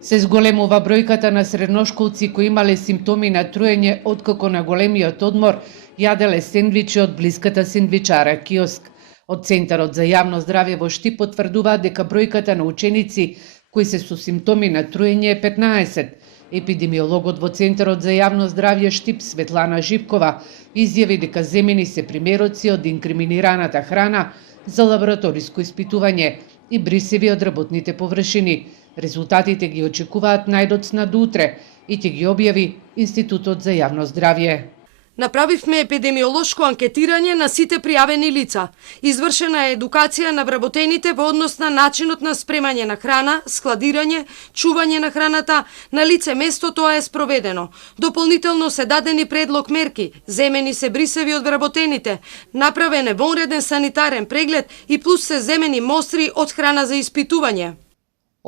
Се зголемува бројката на средношколци кои имале симптоми на труење откако на големиот одмор јаделе сендвичи од блиската сендвичара киоск. Од Центарот за јавно здравје во Штип потврдуваат дека бројката на ученици кои се со симптоми на труење е 15. Епидемиологот во Центарот за јавно здравје Штип Светлана Живкова изјави дека земени се примероци од инкриминираната храна за лабораториско испитување и брисеви од работните површини. Резултатите ги очекуваат најдоцна до утре и ќе ги објави Институтот за јавно здравје. Направивме епидемиолошко анкетирање на сите пријавени лица. Извршена е едукација на вработените во однос на начинот на спремање на храна, складирање, чување на храната, на лице место тоа е спроведено. Дополнително се дадени предлог мерки, земени се брисеви од вработените, направен е вонреден санитарен преглед и плюс се земени мостри од храна за испитување.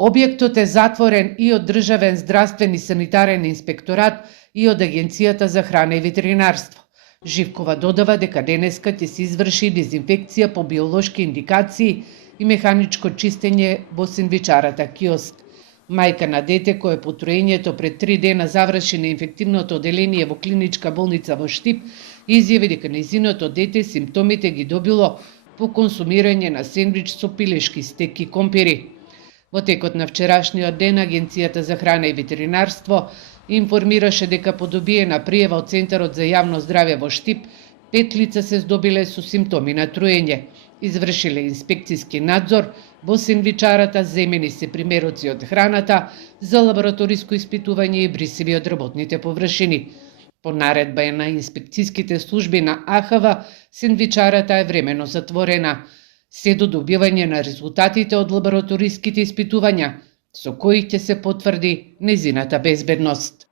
Објектот е затворен и од Државен здравствен и санитарен инспекторат и од Агенцијата за храна и ветеринарство. Живкова додава дека денеска ќе се изврши дезинфекција по биолошки индикации и механичко чистење во сендвичарата киоск. Мајка на дете кое по труењето пред 3 дена заврши на инфективното оделение во клиничка болница во Штип, изјави дека нејзиното дете симптомите ги добило по консумирање на сендвич со пилешки стек и компири. Во текот на вчерашниот ден Агенцијата за храна и ветеринарство информираше дека по добиена пријава од Центарот за јавно здравје во Штип, 5 лица се здобиле со симптоми на труење. Извршиле инспекцијски надзор во сендвичарата, земени се примероци од храната за лабораториско испитување и брисеви од работните површини. По наредба на инспекцијските служби на АХВ, сендвичарата е времено затворена, се до добивање на резултатите од лабораториските испитувања, со кои ќе се потврди нејзината безбедност.